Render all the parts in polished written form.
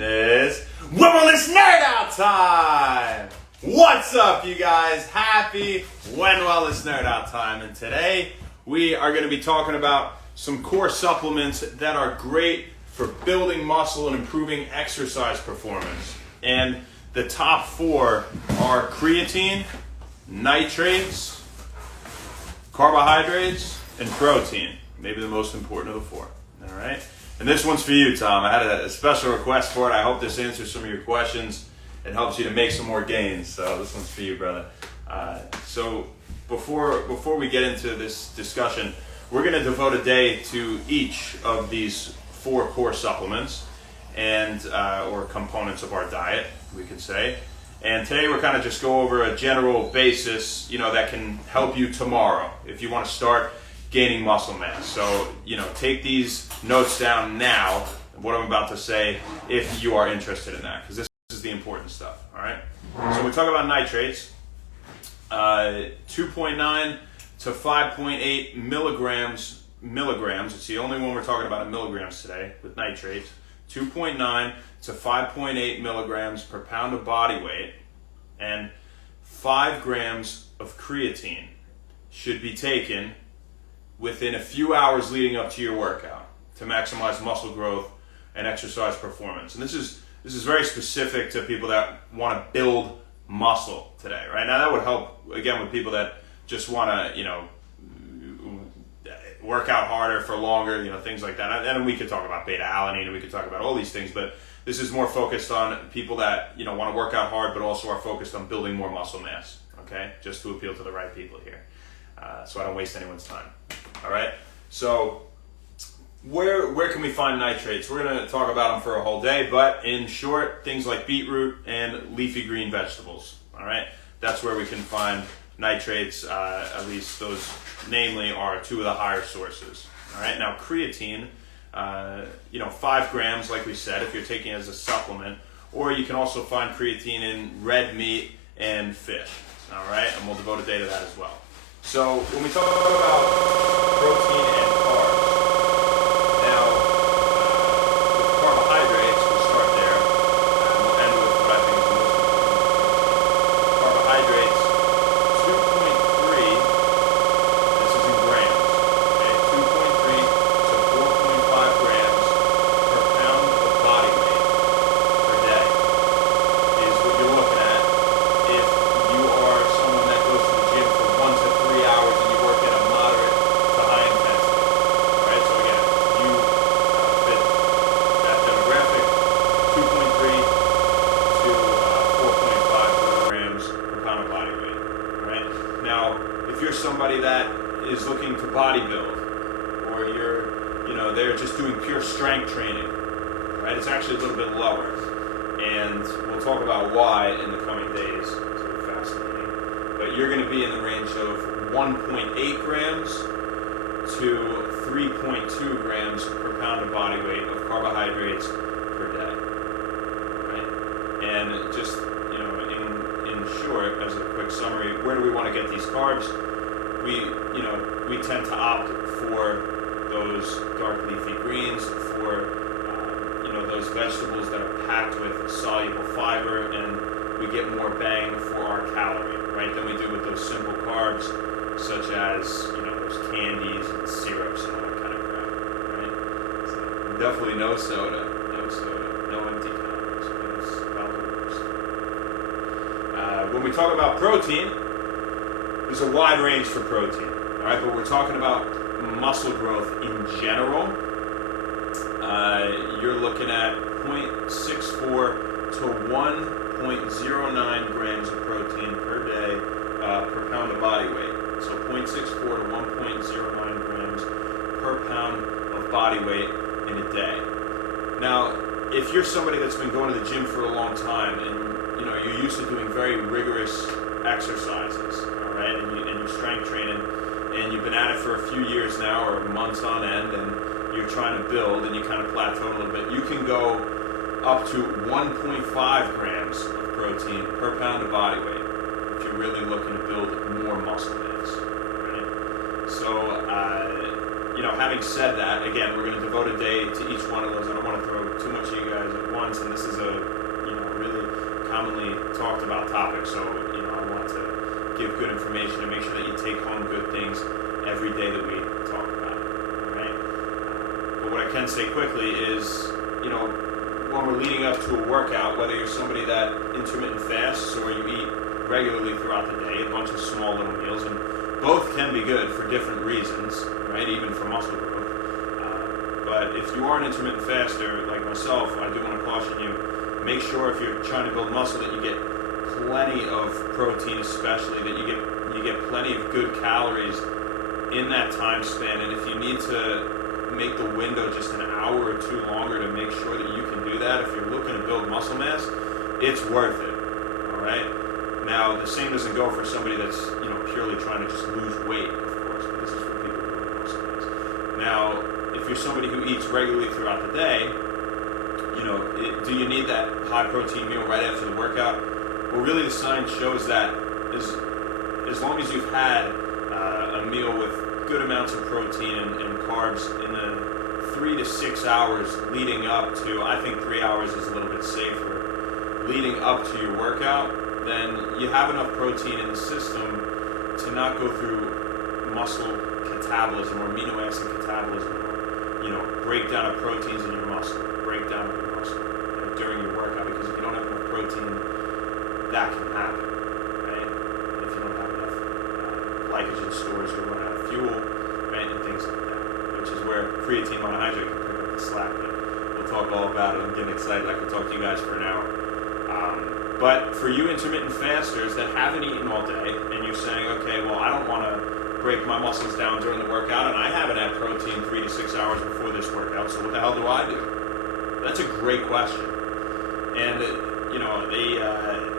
is Wellness Nerd Out time! What's up, you guys? Happy Wellness Nerd Out time. And today we are going to be talking about some core supplements that are great for building muscle and improving exercise performance. And the top four are creatine, nitrates, carbohydrates, and protein. Maybe the most important of the four. All right? And this one's for you, Tom. I had a special request for it. I hope this answers some of your questions and helps you to make some more gains. So this one's for you, brother. So before we get into this discussion, we're going to devote a day to each of these four core supplements and or components of our diet, we could say. And today we're kind of just go over a general basis, that can help you tomorrow if you want to start gaining muscle mass. So, take these notes down now, what I'm about to say, if you are interested in that, because this is the important stuff, all right? So we talk about nitrates, 2.9 to 5.8 milligrams, it's the only one we're talking about in milligrams today with nitrates, 2.9 to 5.8 milligrams per pound of body weight, and 5 grams of creatine should be taken within a few hours leading up to your workout to maximize muscle growth and exercise performance. And this is very specific to people that want to build muscle today, right? Now that would help, again, with people that just want to, work out harder for longer, things like that. And we could talk about beta-alanine and we could talk about all these things, but this is more focused on people that, want to work out hard, but also are focused on building more muscle mass, okay? Just to appeal to the right people here. So I don't waste anyone's time. All right. So where can we find nitrates? We're going to talk about them for a whole day, but in short, things like beetroot and leafy green vegetables. All right. That's where we can find nitrates. At least those, namely, are two of the higher sources. All right. Now creatine, 5 grams, like we said, if you're taking it as a supplement, or you can also find creatine in red meat and fish. All right. And we'll devote a day to that as well. So when we talk about protein and carbs, now with carbohydrates, we'll start there, and we'll end with what I think is the most important. Carbohydrates, 2.3, this is in grams, okay, 2.3 to 4.5 grams per pound of body weight per day is what you're looking at if you are someone that goes to the gym for 1 to 3 hours and you work at a moderate to high intensity. Alright, so again, you fit that demographic, 2.3 to 4.5 grams per pound of body weight. Right? Now, if you're somebody that is looking to bodybuild, or you're, they're just doing pure strength training, right? It's actually a little bit lower. And we'll talk about why in the coming days. It's very fascinating. But you're going to be in the range of 1.8 grams to 3.2 grams per pound of body weight of carbohydrates per day. Right? And just, in short, as a quick summary, where do we want to get these carbs? We tend to opt for those dark leafy greens, for those vegetables that are packed with soluble fiber, and we get more bang for our calorie, right, than we do with those simple carbs, such as, those candies and syrups and all that kind of crap, right? So definitely no soda, no empty calories. It's about the worst. When we talk about protein, there's a wide range for protein, all right, but we're talking about muscle growth in general. You're looking at 0.64 to 1.09 grams of protein per day per pound of body weight. So 0.64 to 1.09 grams per pound of body weight in a day. Now, if you're somebody that's been going to the gym for a long time and you're used to doing very rigorous exercises, all right, and you're strength training, and you've been at it for a few years now or months on end, and you're trying to build and you kind of plateau a little bit, you can go up to 1.5 grams of protein per pound of body weight if you're really looking to build more muscle mass, right? So, having said that, again, we're going to devote a day to each one of those. I don't want to throw too much at you guys at once, and this is a really commonly talked about topic, so I want to give good information and make sure that you take home good things every day that we talk about it. All right? But what I can say quickly is, when we're leading up to a workout, whether you're somebody that intermittent fasts or you eat regularly throughout the day, a bunch of small little meals, and both can be good for different reasons, right? Even for muscle growth. But if you are an intermittent faster like myself, I do want to caution you, make sure if you're trying to build muscle that you get plenty of protein, especially that you get plenty of good calories in that time span. And if you need to make the window just an hour or two longer to make sure that you can do that, if you're looking to build muscle mass, it's worth it. All right. Now the same doesn't go for somebody that's purely trying to just lose weight, of course. But this is for people who build muscle mass. Now, if you're somebody who eats regularly throughout the day, do you need that high protein meal right after the workout? Well, really, the science shows that as long as you've had a meal with good amounts of protein and carbs in the 3 to 6 hours leading up to, I think 3 hours is a little bit safer, leading up to your workout, then you have enough protein in the system to not go through muscle catabolism or amino acid catabolism, or breakdown of proteins in your muscle, breakdown of your muscle during your workout, because if you don't have enough protein, that can happen, right? If you don't have enough glycogen stores, you'll run out of fuel, right, and things like that, which is where creatine monohydrate can pick up the slack. We'll talk all about it. I'm getting excited. I could talk to you guys for an hour. But for you intermittent fasters that haven't eaten all day, and you're saying, okay, well, I don't want to break my muscles down during the workout, and I haven't had protein 3 to 6 hours before this workout, so what the hell do I do? That's a great question. And,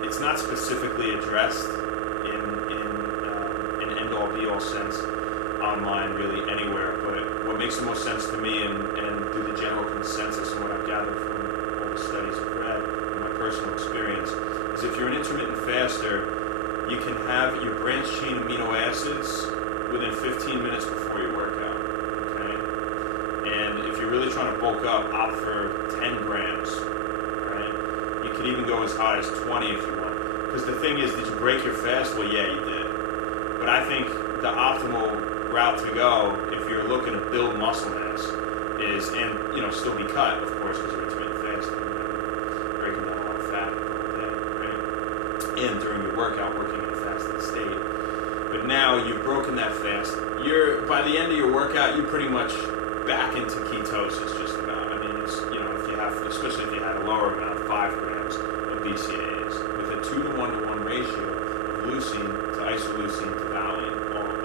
it's not specifically addressed in an end-all, be-all sense online, really, anywhere, but what makes the most sense to me and through the general consensus and what I've gathered from all the studies I've read and my personal experience is if you're an intermittent faster, you can have your branched chain amino acids within 15 minutes before your workout, okay? And if you're really trying to bulk up, opt for 10 grams, right? You could even go as high as 20 if you want. Because the thing is, did you break your fast? Well, yeah, you did. But I think the optimal route to go, if you're looking to build muscle mass, is, and still be cut, of course, because you're intermittent fasting, breaking down a lot of fat all day, right? And during your workout, working in a fasted state. But now you've broken that fast. By the end of your workout, you're pretty much back into ketosis, just about. I mean, it's if you have, especially if you had a lower amount, 5 grams of BCAAs, with a 2-to-1 ratio of leucine to isoleucine to valine.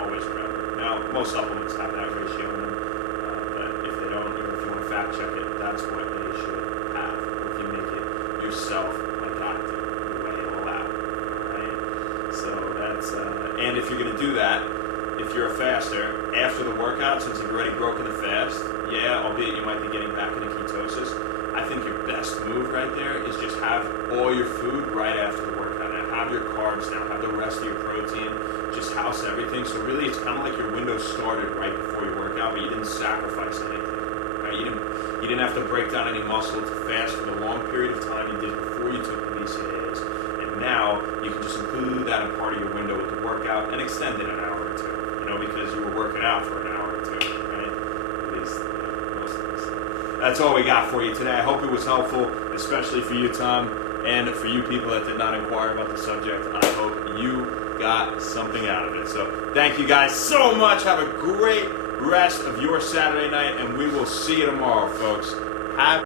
Always remember. Now, most supplements have that ratio in them, but if they don't, or if you want to fact check it, that's what they should have. If you make it yourself, like I do, you weigh it all out, right? So that's, and if you're going to do that, if you're a faster, after the workout, since you've already broken the fast, albeit you might be getting back into ketosis, I think your best move right there is just have all your food right after the workout. Now have your carbs now, have the rest of your protein, just house everything. So really it's kind of like your window started right before your workout, but you didn't sacrifice anything, right? You didn't have to break down any muscle to fast for the long period of time you did before you took the BCAAs. And now you can just include that in part of your window with the workout and extend it an hour or two, because you were working out for an hour or two, right? At least most of us. That's all we got for you today. I hope it was helpful, especially for you, Tom, and for you people that did not inquire about the subject. I hope you got something out of it. So thank you guys so much. Have a great rest of your Saturday night, and we will see you tomorrow, folks. Have